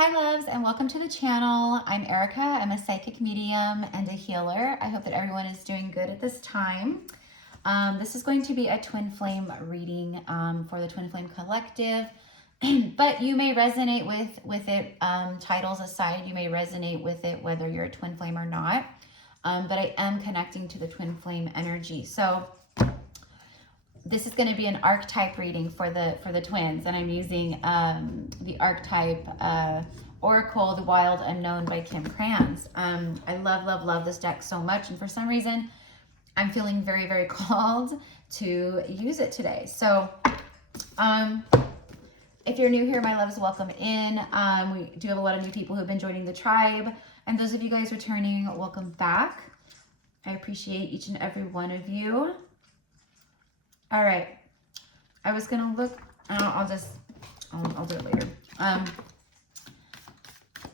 Hi loves, and welcome to the channel. I'm Erica. I'm a psychic medium and a healer. I hope that everyone is doing good at this time. This is going to be a twin flame reading for the Twin Flame Collective, but you may resonate with it, titles aside, you may resonate with it whether you're a twin flame or not, but I am connecting to the twin flame energy. So this is going to be an archetype reading for the twins, and I'm using the archetype Oracle, The Wild Unknown by Kim Krans. I love this deck so much, and for some reason I'm feeling very called to use it today. So if you're new here, my loves, welcome in. We do have a lot of new people who've been joining the tribe, and those of you guys returning, welcome back. I appreciate each and every one of you. All right, I was gonna look, I'll do it later.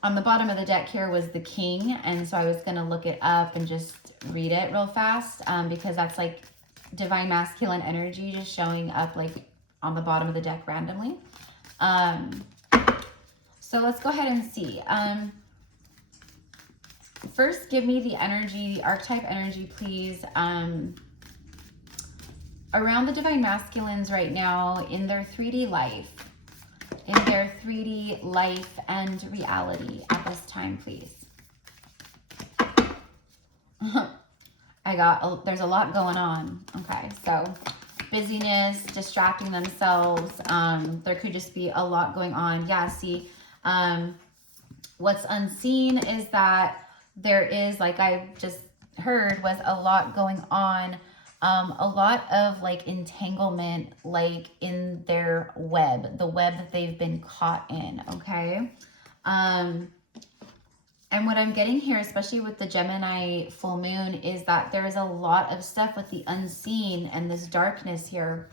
On the bottom of the deck here was the King, and so I was gonna look it up and just read it real fast, because that's like divine masculine energy just showing up like on the bottom of the deck randomly. So let's go ahead and see. First, give me the energy, the archetype energy, please. Around the divine masculines right now in their 3D life, and reality at this time, please. There's a lot going on. Okay, so busyness, distracting themselves. There could just be a lot going on. Yeah, see, what's unseen is that there is, like I just heard, was a lot going on. A lot of like entanglement, like in their web, the web that they've been caught in, okay? And what I'm getting here, especially with the Gemini full moon, is that there's a lot of stuff with the unseen and this darkness here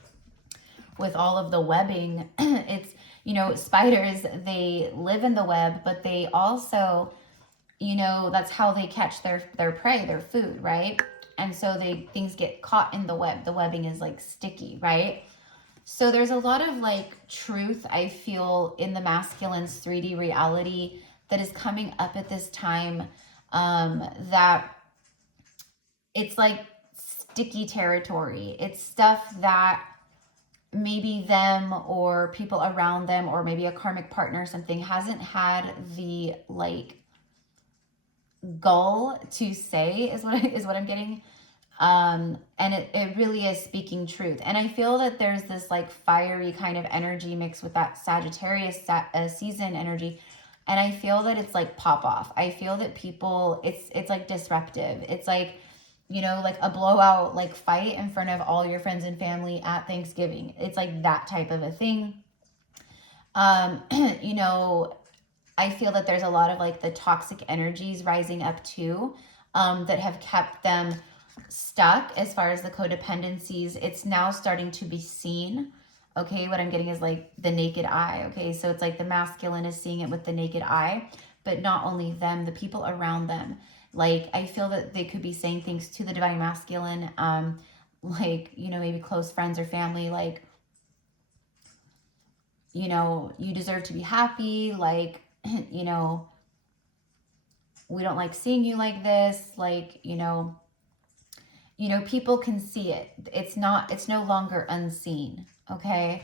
with all of the webbing. It's, you know, spiders, they live in the web, but they also, you know, that's how they catch their prey, their food, right? And so things get caught in the web. The webbing is like sticky, right? So there's a lot of like truth, I feel, in the masculine's 3D reality that is coming up at this time, that it's like sticky territory. It's stuff that maybe them or people around them, or maybe a karmic partner or something, hasn't had the like goal to say, is what I'm getting. And it really is speaking truth. And I feel that there's this like fiery kind of energy mixed with that Sagittarius season energy. And I feel that it's like pop off. I feel that people, it's like disruptive. It's like, you know, like a blowout, like fight in front of all your friends and family at Thanksgiving. It's like that type of a thing. You know, I feel that there's a lot of like the toxic energies rising up too, that have kept them stuck as far as the codependencies. It's now starting to be seen. Okay, what I'm getting is like the naked eye. Okay, so it's like the masculine is seeing it with the naked eye, but not only them, the people around them. Like, I feel that they could be saying things to the divine masculine, like, you know, maybe close friends or family, like, you know, you deserve to be happy, like, you know, we don't like seeing you like this, like, you know, people can see it. It's no longer unseen, okay?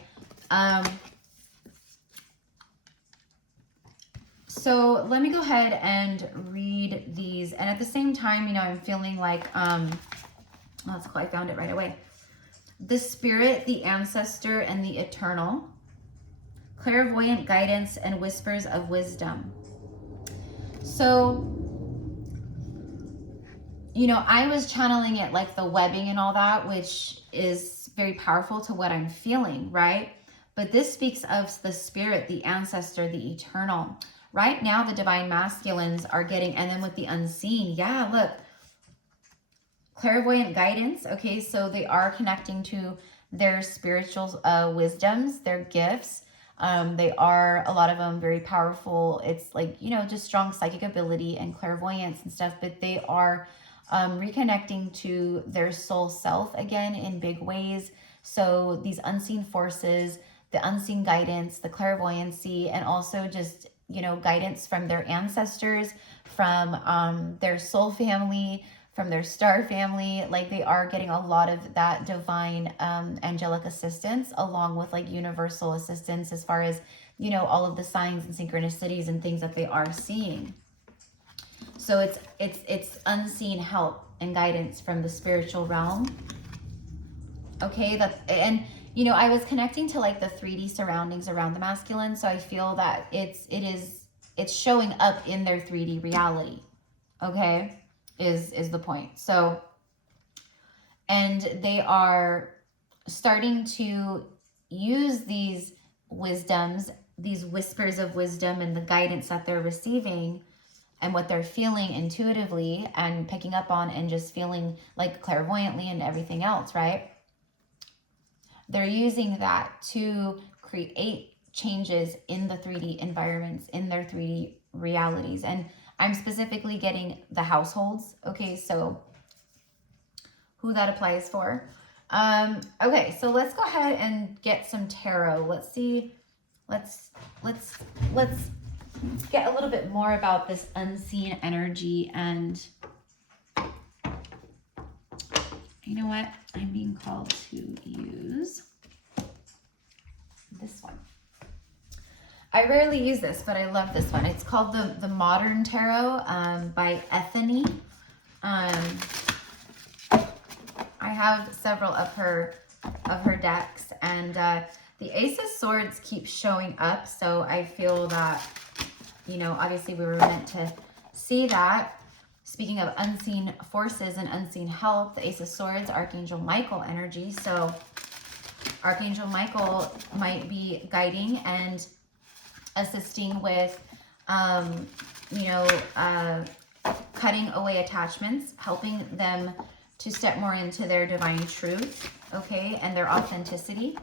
So let me go ahead and read these. And at the same time, you know, I'm feeling like, that's cool, I found it right away. The Spirit, the Ancestor, and the Eternal. Clairvoyant guidance and whispers of wisdom. So, you know, I was channeling it like the webbing and all that, which is very powerful to what I'm feeling, right? But this speaks of the Spirit, the Ancestor, the Eternal. Right now, the divine masculines are getting, and then with the unseen, yeah, look, clairvoyant guidance. Okay, so they are connecting to their spiritual wisdoms, their gifts. They are, a lot of them, very powerful. It's like, you know, just strong psychic ability and clairvoyance and stuff, but they are reconnecting to their soul self again in big ways. So these unseen forces, the unseen guidance, the clairvoyancy, and also just you know, guidance from their ancestors, from their soul family, from their star family. Like they are getting a lot of that divine angelic assistance, along with like universal assistance as far as, you know, all of the signs and synchronicities and things that they are seeing. So it's unseen help and guidance from the spiritual realm. Okay, and you know, I was connecting to like the 3D surroundings around the masculine, so I feel that it's showing up in their 3D reality. Okay, is the point. So, and they are starting to use these wisdoms, these whispers of wisdom and the guidance that they're receiving and what they're feeling intuitively and picking up on and just feeling like clairvoyantly and everything else, right? They're using that to create changes in the 3D environments, in their 3D realities. And I'm specifically getting the households. Okay, so who that applies for. Okay, so let's go ahead and get some tarot. Let's see. Let's get a little bit more about this unseen energy. And you know what? I'm being called to use this one. I rarely use this, but I love this one. It's called the Modern Tarot by Ethany. I have several of her decks, and the Ace of Swords keeps showing up. So I feel that, you know, obviously we were meant to see that. Speaking of unseen forces and unseen help, the Ace of Swords, Archangel Michael energy. So Archangel Michael might be guiding and assisting with, you know, cutting away attachments, helping them to step more into their divine truth, okay, and their authenticity.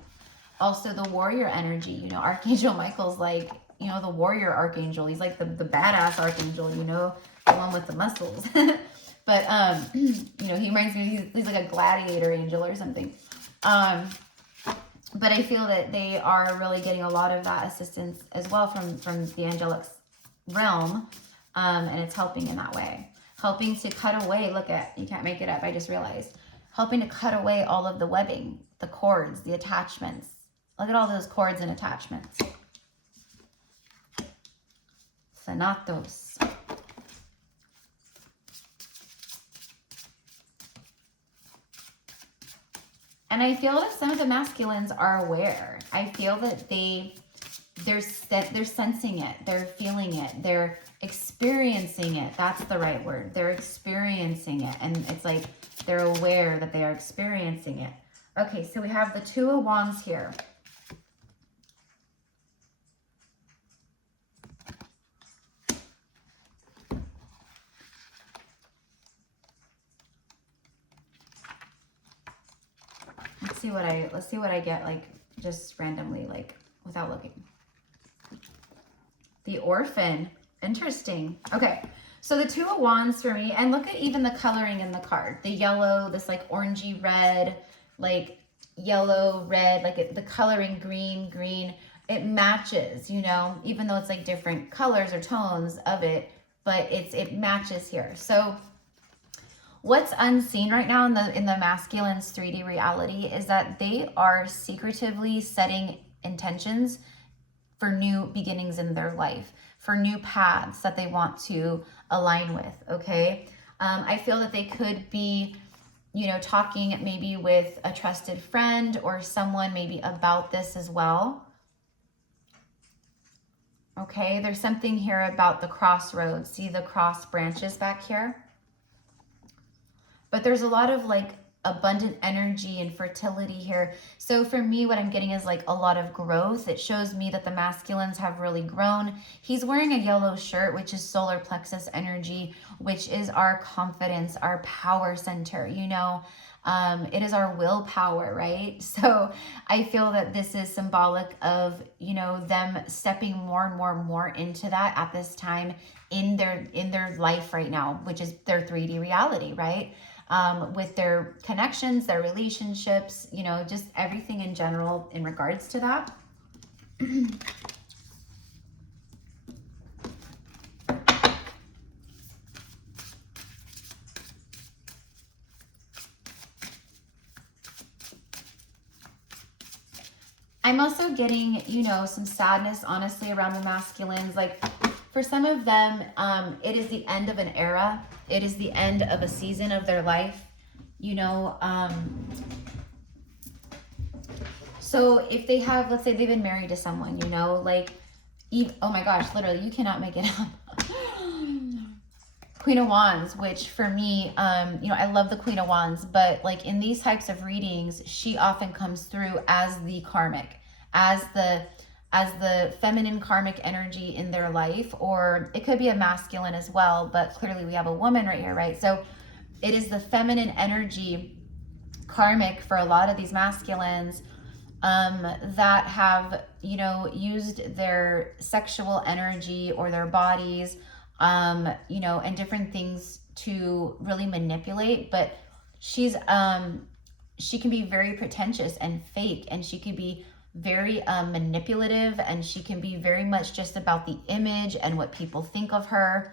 Also the warrior energy, you know, Archangel Michael's like, you know, the warrior archangel. He's like the badass archangel, you know, the one with the muscles. But, you know, he reminds me, he's like a gladiator angel or something. But I feel that they are really getting a lot of that assistance as well from the angelic realm. And it's helping in that way. Helping to cut away, look at, you can't make it up, I just realized. Helping to cut away all of the webbing, the cords, the attachments. Look at all those cords and attachments. Thanatos. And I feel that some of the masculines are aware. I feel that they're sensing it, they're feeling it, they're experiencing it. That's the right word. They're experiencing it, and it's like they're aware that they are experiencing it. Okay, so we have the Two of Wands here. Let's see what I get, like just randomly, like without looking. The Orphan. Interesting. Okay, so the Two of Wands for me, and look at even the coloring in the card. The yellow, this like orangey red, like yellow, red, like the coloring green, it matches, you know, even though it's like different colors or tones of it, but it matches here. So what's unseen right now in the masculine's 3D reality is that they are secretively setting intentions for new beginnings in their life, for new paths that they want to align with, okay? I feel that they could be, you know, talking maybe with a trusted friend or someone maybe about this as well. Okay, there's something here about the crossroads. See the cross branches back here? But there's a lot of like abundant energy and fertility here. So for me, what I'm getting is like a lot of growth. It shows me that the masculines have really grown. He's wearing a yellow shirt, which is solar plexus energy, which is our confidence, our power center, you know. It is our willpower, right? So I feel that this is symbolic of, you know, them stepping more and more into that at this time in their life right now, which is their 3D reality, right? With their connections, their relationships, you know, just everything in general in regards to that. I'm also getting, you know, some sadness, honestly, around the masculines. Like, for some of them, it is the end of an era. It is the end of a season of their life, you know. So if they have, let's say they've been married to someone, you know, like, oh my gosh, literally, you cannot make it up. Queen of Wands, which for me, you know, I love the Queen of Wands, but like in these types of readings, she often comes through as the karmic, as the feminine karmic energy in their life, or it could be a masculine as well, but clearly we have a woman right here, right? So it is the feminine energy karmic for a lot of these masculines that have, you know, used their sexual energy or their bodies, you know, and different things to really manipulate. But she can be very pretentious and fake, and she can be very manipulative, and she can be very much just about the image and what people think of her,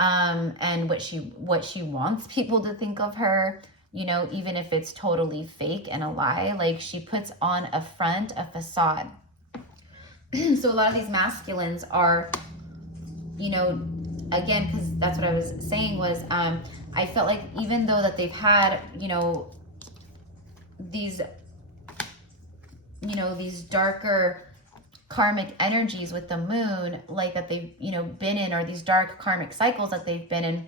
and what she wants people to think of her, you know, even if it's totally fake and a lie. Like, she puts on a front, a facade. So a lot of these masculines are, you know, again, because that's what I was saying was, I felt like even though that they've had, you know, these darker karmic energies with the moon, like that they've, you know, been in, or these dark karmic cycles that they've been in,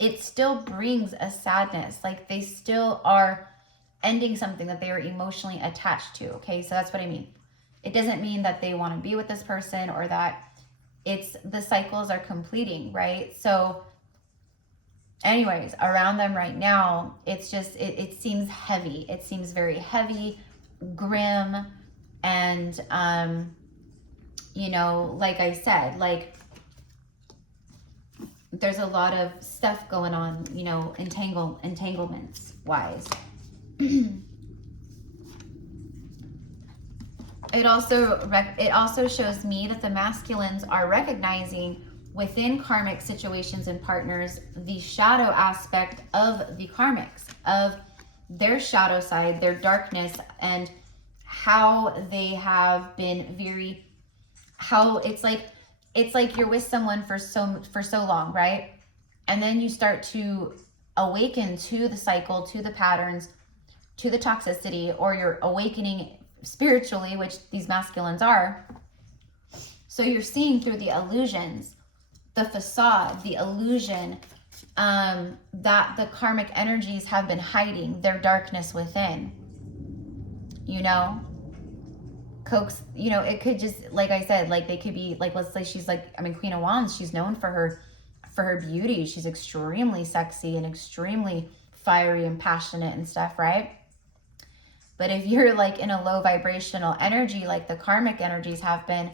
it still brings a sadness. Like, they still are ending something that they were emotionally attached to. Okay, so that's what I mean. It doesn't mean that they want to be with this person, or that it's the cycles are completing, right? So anyways, around them right now, it's just, it seems heavy. It seems very heavy, grim, and, you know, like I said, like, there's a lot of stuff going on, you know, entanglements wise. It also shows me that the masculines are recognizing within karmic situations and partners the shadow aspect of the karmics, of their shadow side, their darkness, and how they have been how it's like you're with someone for so long, right? And then you start to awaken to the cycle, to the patterns, to the toxicity, or you're awakening spiritually, which these masculines are. So you're seeing through the illusions, the facade, the illusion, that the karmic energies have been hiding their darkness within, you know? You know, it could just, like I said, like, they could be like, let's say she's like, I mean, Queen of Wands, she's known for her beauty. She's extremely sexy and extremely fiery and passionate and stuff, right? But if you're like in a low vibrational energy, like the karmic energies have been,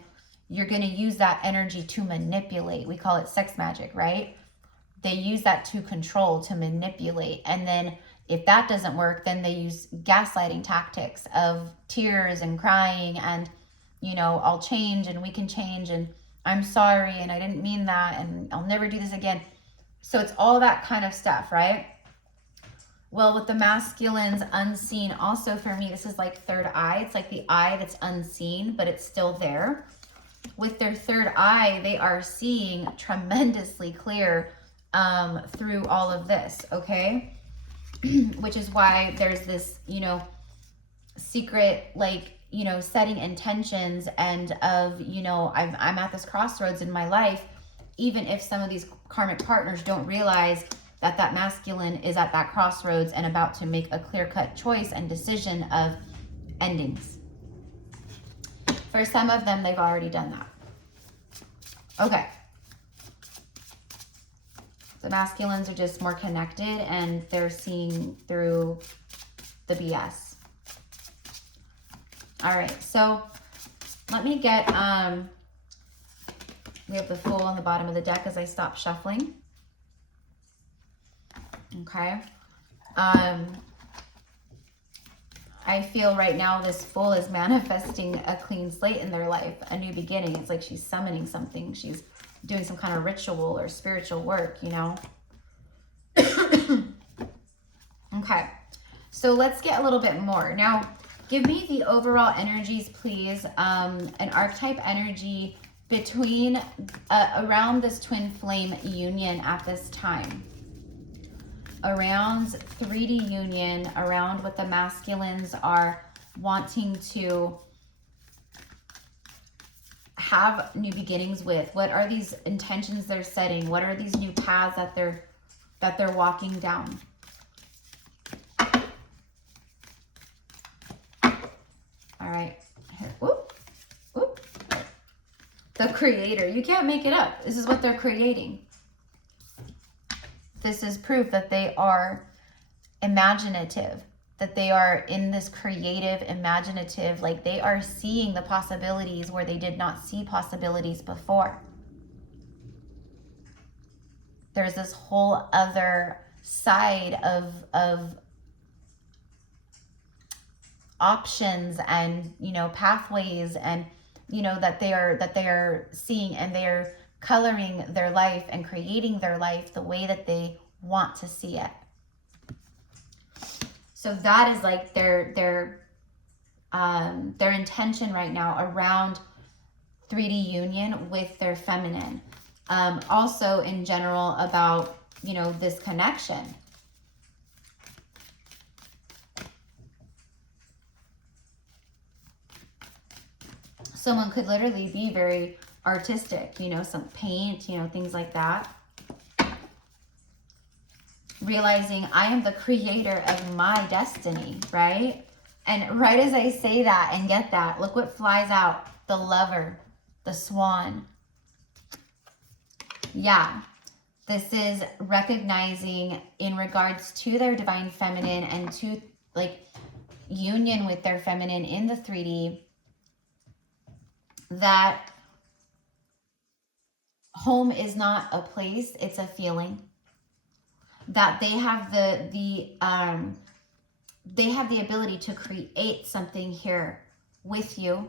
you're going to use that energy to manipulate. We call it sex magic, right? They use that to control, to manipulate. And then if that doesn't work, then they use gaslighting tactics of tears and crying and, you know, I'll change and we can change and I'm sorry and I didn't mean that and I'll never do this again. So it's all that kind of stuff, right? Well, with the masculines unseen, also for me, this is like third eye. It's like the eye that's unseen, but it's still there. With their third eye, they are seeing tremendously clear through all of this, okay? Which is why there's this, you know, secret, like, you know, setting intentions and of, you know, I'm at this crossroads in my life, even if some of these karmic partners don't realize that that masculine is at that crossroads and about to make a clear-cut choice and decision of endings. For some of them, they've already done that. Okay. The masculines are just more connected and they're seeing through the BS. All right, so let me get, we have the Fool on the bottom of the deck as I stop shuffling. Okay. I feel right now this Fool is manifesting a clean slate in their life, a new beginning. It's like she's summoning something. She's doing some kind of ritual or spiritual work, you know? Okay, so let's get a little bit more. Now, Give me the overall energies, please. An archetype energy between, around this twin flame union at this time. Around 3D union, around what the masculines are wanting to have new beginnings with. What are these intentions they're setting? What are these new paths that they're walking down? All right. Here. Whoop. Whoop. The creator. You can't make it up. This is what they're creating. This is proof that they are imaginative, that they are in this creative, imaginative, like they are seeing the possibilities where they did not see possibilities before. There's this whole other side of options and, you know, pathways and, you know, that they are seeing, and they're coloring their life and creating their life the way that they want to see it. So that is like their intention right now around 3D union with their feminine. Also in general about, you know, this connection. Someone could literally be very artistic, you know, some paint, you know, things like that. Realizing I am the creator of my destiny, right? And right as I say that and get that, look what flies out. The Lover, the Swan. Yeah, this is recognizing in regards to their divine feminine and to like union with their feminine in the 3D, that home is not a place, it's a feeling. That they have they have the ability to create something here with you,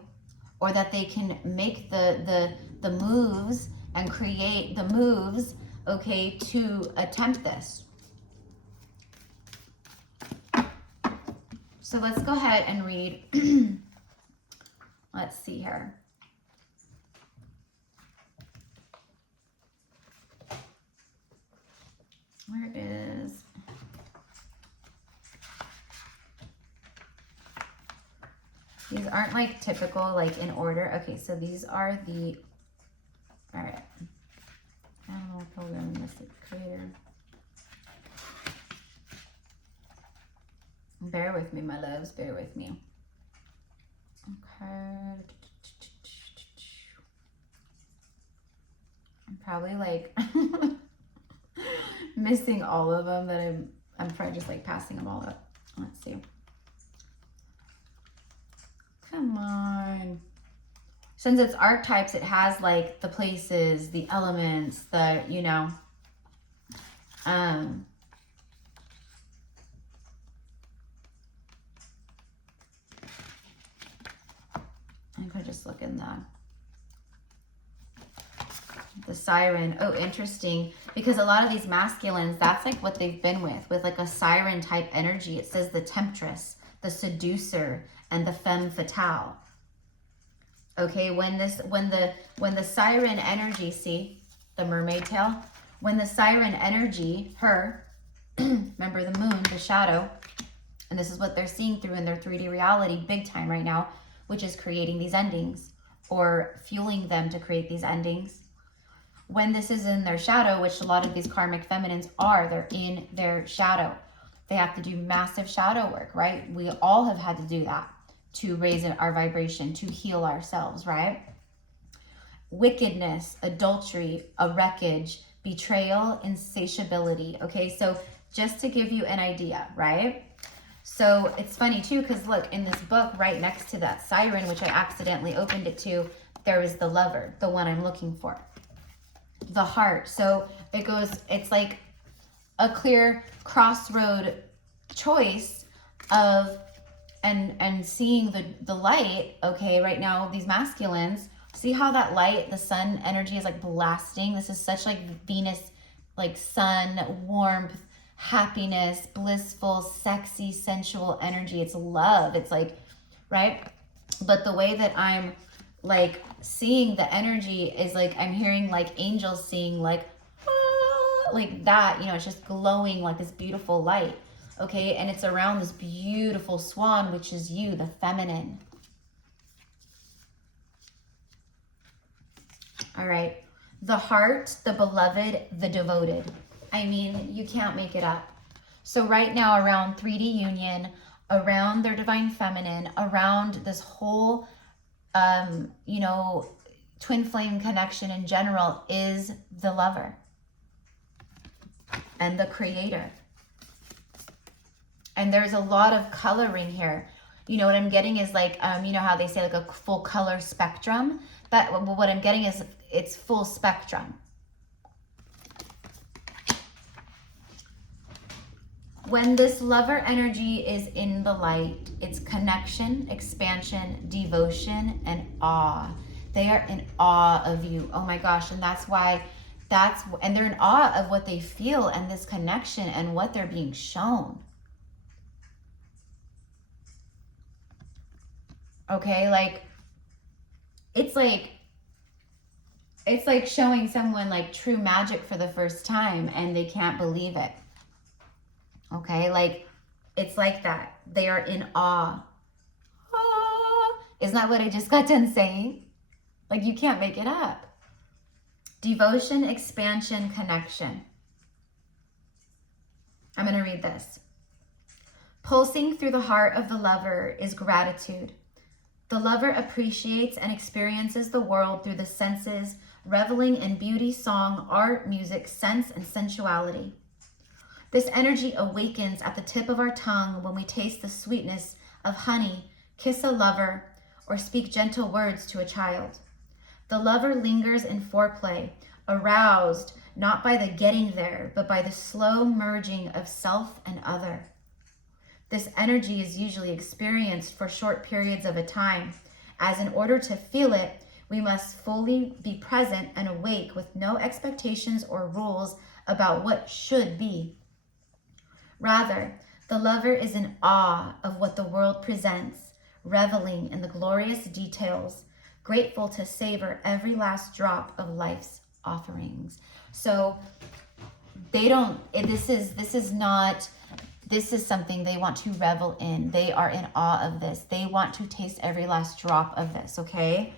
or that they can make the moves and create the moves, okay, to attempt this. So let's go ahead and read. Let's see here. Where is... These aren't like typical, like in order. Okay, so these are the... All right. I don't know if program mystic creator. Bear with me, my loves. Bear with me. Okay. I'm probably like missing all of them that I'm probably just like passing them all up. Let's see. Come on. Since it's archetypes, it has like the places, the elements, the, you know, I think I just look in the siren. Oh, interesting. Because a lot of these masculines, that's like what they've been with like a siren type energy. It says the temptress, the seducer, and the femme fatale. Okay, when the siren energy, see the mermaid tail, when the siren energy, her, remember the moon, the shadow, and this is what they're seeing through in their 3D reality big time right now, which is creating these endings or fueling them to create these endings. When this is in their shadow, which a lot of these karmic feminines are, they're in their shadow. They have to do massive shadow work, right? We all have had to do that to raise our vibration, to heal ourselves, right? Wickedness, adultery, a wreckage, betrayal, insatiability. Okay, so just to give you an idea, right? So it's funny too, because look, in this book, right next to that siren, which I accidentally opened it to, there is the Lover, the one I'm looking for. The Heart. So it goes, it's like a clear crossroad choice of and seeing the light. Okay, right now these masculines, see how that light, the sun energy is like blasting. This is such like Venus, like sun, warmth, happiness, blissful, sexy, sensual energy. It's love. It's like right? But the way that I'm like seeing the energy is like, I'm hearing like angels sing like, ah, like that, you know, it's just glowing like this beautiful light. Okay. And it's around this beautiful swan, which is you, the feminine. All right. The heart, the beloved, the devoted. I mean, you can't make it up. So right now around 3D union, around their divine feminine, around this whole, you know, twin flame connection in general is the lover and the creator. And there's a lot of coloring here. You know, what I'm getting is like, you know how they say like a full color spectrum? But what I'm getting is it's full spectrum. When this lover energy is in the light, it's connection, expansion, devotion, and awe. They are in awe of you. Oh my gosh. And that's why and they're in awe of what they feel and this connection and what they're being shown. Okay. Like, it's like showing someone like true magic for the first time and they can't believe it. Okay, like it's like that. They are in awe. Ah, isn't that what I just got done saying? Like you can't make it up. Devotion, expansion, connection. I'm going to read this. Pulsing through the heart of the lover is gratitude. The lover appreciates and experiences the world through the senses, reveling in beauty, song, art, music, sense, and sensuality. This energy awakens at the tip of our tongue when we taste the sweetness of honey, kiss a lover, or speak gentle words to a child. The lover lingers in foreplay, aroused not by the getting there, but by the slow merging of self and other. This energy is usually experienced for short periods of a time, as in order to feel it, we must fully be present and awake with no expectations or rules about what should be. Rather, the lover is in awe of what the world presents, reveling in the glorious details, grateful to savor every last drop of life's offerings. So they don't, this is something they want to revel in. They are in awe of this. They want to taste every last drop of this, okay?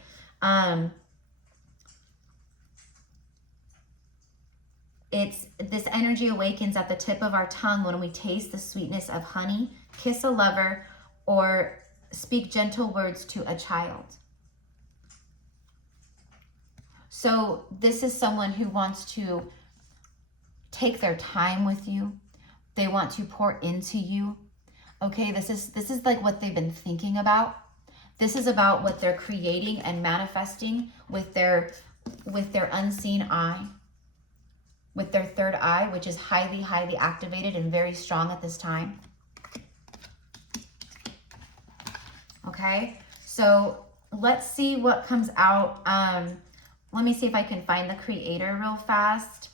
This energy awakens at the tip of our tongue when we taste the sweetness of honey, kiss a lover, or speak gentle words to a child. So this is someone who wants to take their time with you. They want to pour into you. Okay, this is like what they've been thinking about. This is about what they're creating and manifesting with their unseen eye, with their third eye, which is highly, highly activated and very strong at this time. Okay, so let's see what comes out. Let me see if I can find the creator real fast.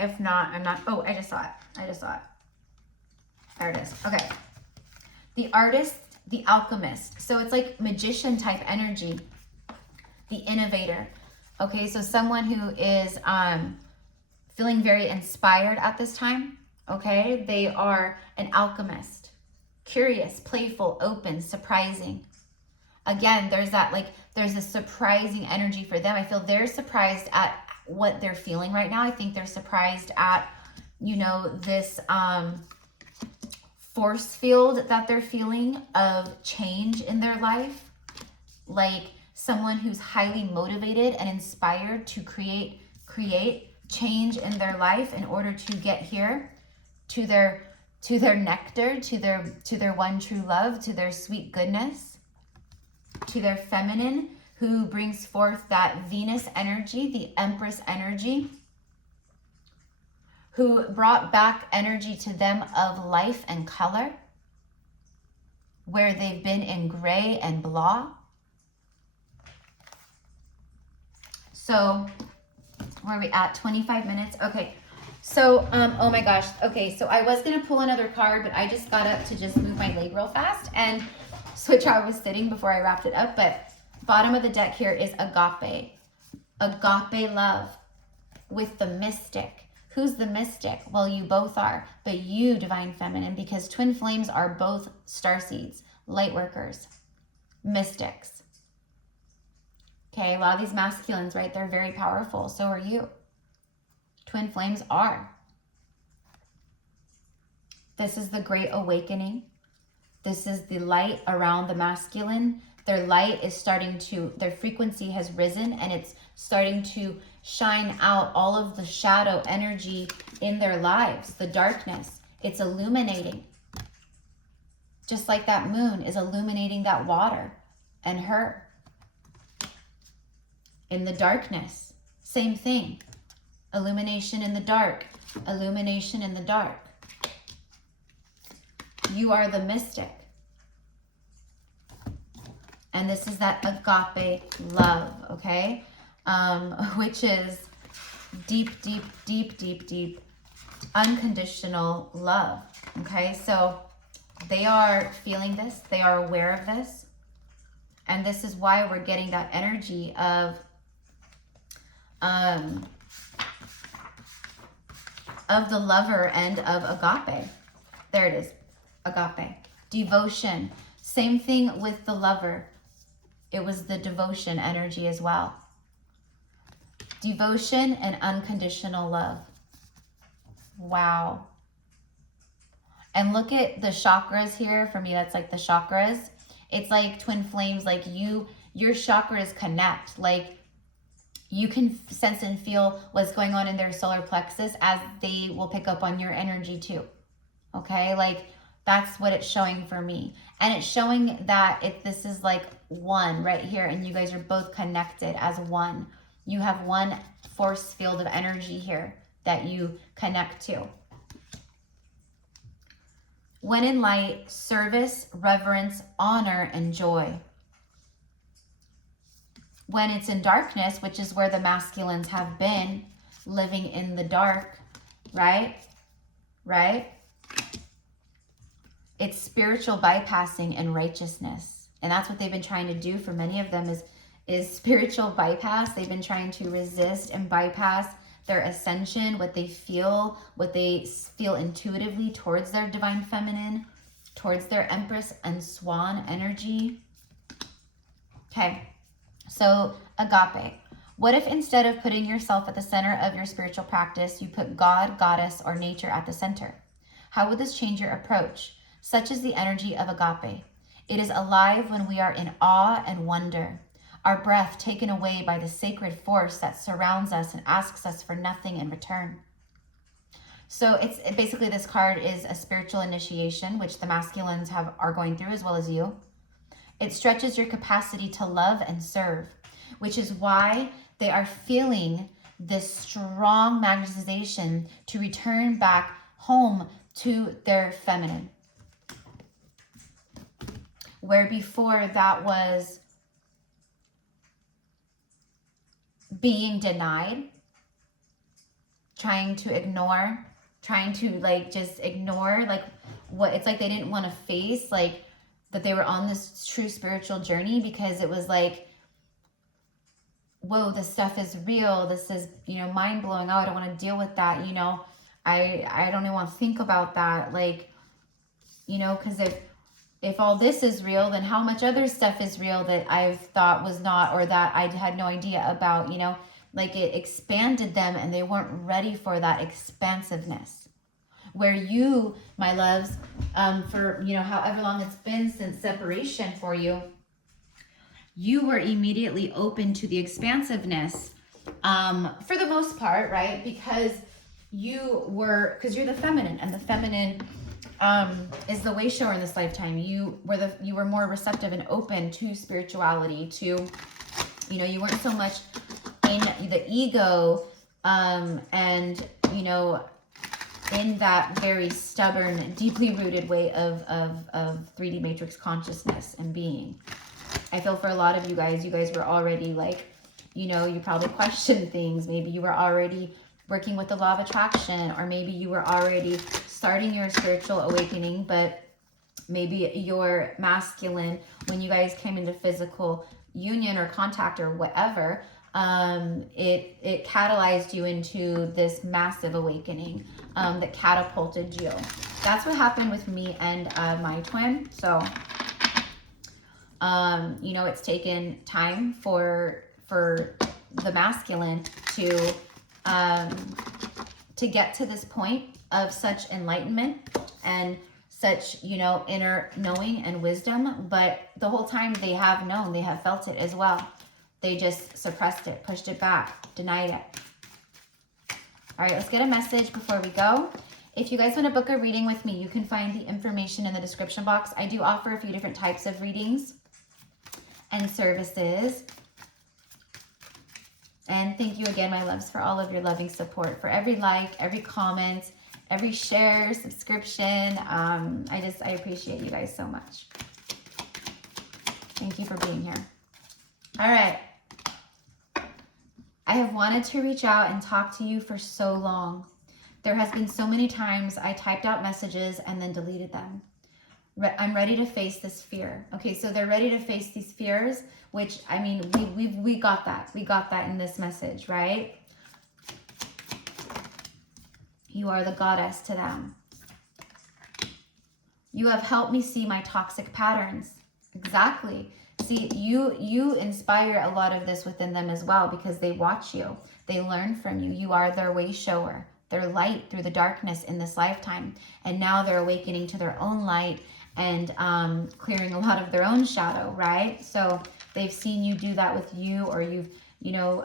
If not, I'm not. Oh, I just saw it. There it is. Okay. The artist, the alchemist. So it's like magician type energy. The innovator. Okay, so someone who is feeling very inspired at this time. Okay, they are an alchemist. Curious, playful, open, surprising. Again, there's a surprising energy for them. I feel they're surprised at what they're feeling right now. I think they're surprised at, you know, this force field that they're feeling of change in their life. Like someone who's highly motivated and inspired to create change in their life in order to get here to their nectar, to their one true love, to their sweet goodness, to their feminine, who brings forth that Venus energy, the Empress energy, who brought back energy to them of life and color, where they've been in gray and blah. So where are we at? 25 minutes. Okay. So, oh my gosh. Okay, so I was going to pull another card, but I just got up to just move my leg real fast and switch how I was sitting before I wrapped it up. But bottom of the deck here is Agape. Agape love with the mystic. Who's the mystic? Well, you both are, but you, Divine Feminine, because twin flames are both starseeds, light workers, mystics. Okay, a lot of these masculines, right? They're very powerful. So are you. Twin flames are. This is the great awakening. This is the light around the masculine. Their light is starting to, their frequency has risen and it's starting to shine out all of the shadow energy in their lives, the darkness. It's illuminating. Just like that moon is illuminating that water and her. In the darkness, same thing. Illumination in the dark, illumination in the dark. You are the mystic. And this is that agape love, okay? Which is deep, deep, deep, deep, deep, unconditional love, okay? So they are feeling this. They are aware of this. And this is why we're getting that energy of the lover and of agape. There it is, agape. Devotion, same thing with the lover. It was the devotion energy as well. Devotion and unconditional love. Wow. And look at the chakras here. For me, that's like the chakras. It's like twin flames, like your chakras connect. Like you can sense and feel what's going on in their solar plexus as they will pick up on your energy too. Okay, like that's what it's showing for me. And it's showing that this is like one right here, and you guys are both connected as one. You have one force field of energy here that you connect to. When in light, service, reverence, honor, and joy. When it's in darkness, which is where the masculines have been, living in the dark, right? Right? It's spiritual bypassing and righteousness. And that's what they've been trying to do for many of them is spiritual bypass. They've been trying to resist and bypass their ascension, what they feel intuitively towards their divine feminine, towards their Empress and Swan energy. Okay, so agape. What if instead of putting yourself at the center of your spiritual practice, you put God, goddess, or nature at the center? How would this change your approach? Such is the energy of agape. It is alive when we are in awe and wonder, our breath taken away by the sacred force that surrounds us and asks us for nothing in return. So it's basically, this card is a spiritual initiation, which the masculines are going through as well as you. It stretches your capacity to love and serve, which is why they are feeling this strong magnetization to return back home to their feminine. Where before that was being denied, trying to ignore, trying to like just ignore, like what it's like they didn't want to face, like that they were on this true spiritual journey, because it was like, whoa, this stuff is real. This is, mind blowing. Oh, I don't want to deal with that. I don't even want to think about that. Like, because if all this is real, then how much other stuff is real that I've thought was not, or that I had no idea about, like it expanded them and they weren't ready for that expansiveness. Where you, my loves, for, however long it's been since separation for you, you were immediately open to the expansiveness, for the most part, right? Because you're the feminine, and the feminine is the way shower in this lifetime. You were more receptive and open to spirituality, to, you weren't so much in the ego, and, in that very stubborn, deeply rooted way of 3D matrix consciousness and being. I feel for a lot of you guys were already like, you probably questioned things. Maybe you were already working with the law of attraction, or maybe you were already starting your spiritual awakening, but maybe your masculine, when you guys came into physical union or contact or whatever, it catalyzed you into this massive awakening that catapulted you. That's what happened with me and my twin. So, you know, it's taken time for the masculine to get to this point of such enlightenment and such, you know, inner knowing and wisdom. But the whole time they have known, they have felt it as well. They just suppressed it, pushed it back, denied it. All right, let's get a message before we go. If you guys want to book a reading with me, you can find the information in the description box. I do offer a few different types of readings and services. And thank you again, my loves, for all of your loving support, for every like, every comment, every share, subscription. I appreciate you guys so much. Thank you for being here. All right. I have wanted to reach out and talk to you for so long. There has been so many times I typed out messages and then deleted them. I'm ready to face this fear. Okay, so they're ready to face these fears, which, I mean, we got that. We got that in this message, right? You are the goddess to them. You have helped me see my toxic patterns. Exactly. See, you inspire a lot of this within them as well, because they watch you. They learn from you. You are their way shower, their light through the darkness in this lifetime. And now they're awakening to their own light and clearing a lot of their own shadow, right? So they've seen you do that with you, or you've, you know,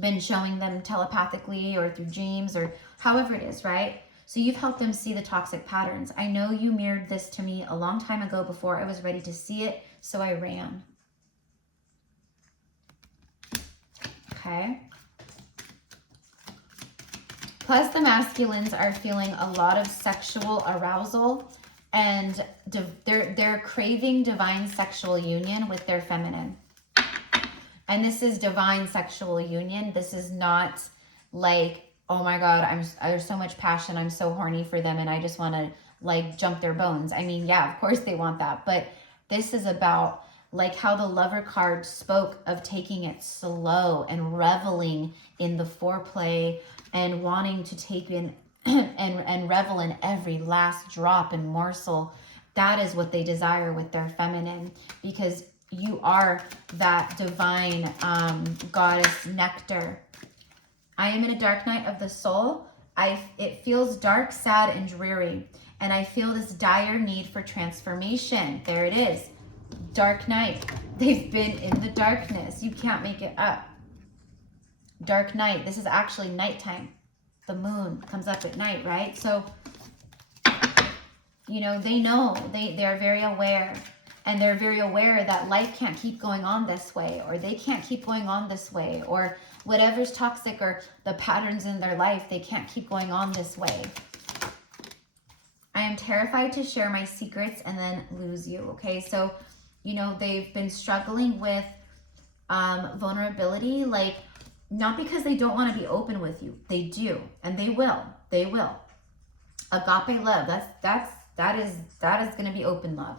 been showing them telepathically or through dreams or however it is, right? So you've helped them see the toxic patterns. I know you mirrored this to me a long time ago before I was ready to see it, so I ran. Okay. Plus the masculines are feeling a lot of sexual arousal, and they're craving divine sexual union with their feminine. And this is divine sexual union. This is not like, oh my God, there's so much passion, I'm so horny for them and I just want to like jump their bones. I mean, yeah, of course they want that. But this is about like how the Lover card spoke of taking it slow and reveling in the foreplay and wanting to take in and revel in every last drop and morsel. That is what they desire with their feminine, because you are that divine goddess nectar. I am in a dark night of the soul. It feels dark, sad, and dreary. And I feel this dire need for transformation. There it is. Dark night. They've been in the darkness. You can't make it up. Dark night. This is actually nighttime. The moon comes up at night, right? So, you know, they know. They're very aware. And they're very aware that life can't keep going on this way, or they can't keep going on this way, or whatever's toxic or the patterns in their life, they can't keep going on this way. I am terrified to share my secrets and then lose you. Okay, so, you know, they've been struggling with vulnerability, like not because they don't want to be open with you. They do, and they will. They will. Agape love. That is going to be open love.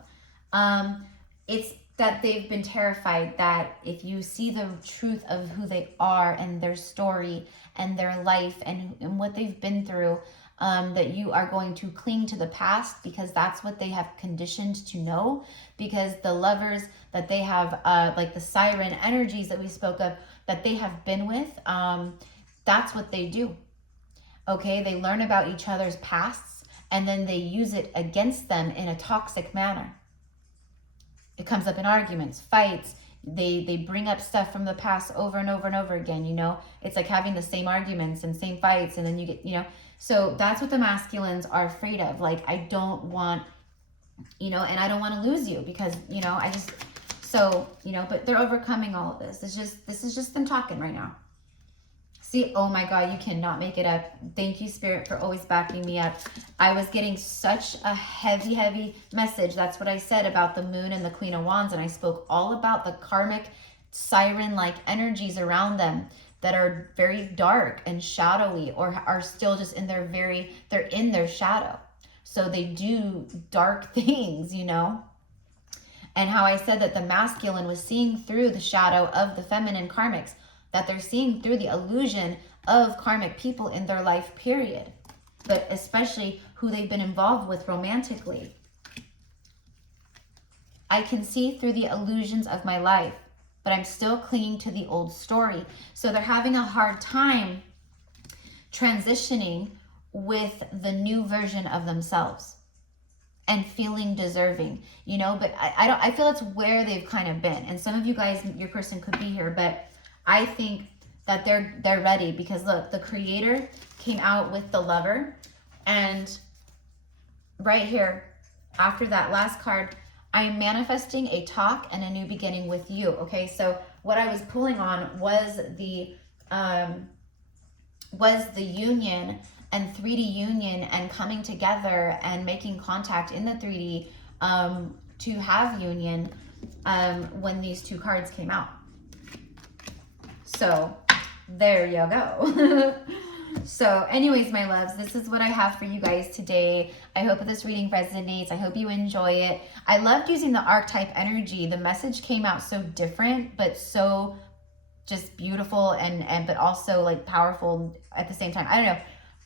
It's that they've been terrified that if you see the truth of who they are and their story and their life and what they've been through, that you are going to cling to the past, because that's what they have conditioned to know. Because the lovers that they have, like the siren energies that we spoke of, that they have been with, that's what they do. Okay, they learn about each other's pasts and then they use it against them in a toxic manner. It comes up in arguments, fights. They bring up stuff from the past over and over and over again, you know. It's like having the same arguments and same fights, and then you get, you know. So that's what the masculines are afraid of. Like, I don't want, you know, and I don't want to lose you because, you know, I just, so, you know, but they're overcoming all of this. This is just them talking right now. See, oh my God, you cannot make it up. Thank you, Spirit, for always backing me up. I was getting such a heavy, heavy message. That's what I said about the moon and the Queen of Wands. And I spoke all about the karmic siren-like energies around them. that are very dark and shadowy, or are still just in their they're in their shadow. So they do dark things, you know? And how I said that the masculine was seeing through the shadow of the feminine karmics, that they're seeing through the illusion of karmic people in their life period, but especially who they've been involved with romantically. I can see through the illusions of my life, but I'm still clinging to the old story. So they're having a hard time transitioning with the new version of themselves and feeling deserving, you know, but I feel it's where they've kind of been. And some of you guys, your person could be here, but I think that they're ready, because look, the Creator came out with the Lover, and right here after that last card, I am manifesting a talk and a new beginning with you. Okay, so what I was pulling on was the union and 3D union, and coming together and making contact in the 3D to have union when these two cards came out. So there you go. So anyways, my loves, this is what I have for you guys today. I hope that this reading resonates. I hope you enjoy it. I loved using the archetype energy. The message came out so different, but so just beautiful and but also like powerful at the same time. I don't know.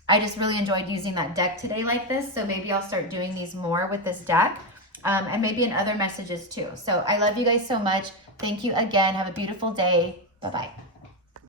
I just really enjoyed using that deck today like this. So maybe I'll start doing these more with this deck, and maybe in other messages too. So I love you guys so much. Thank you again. Have a beautiful day. Bye-bye.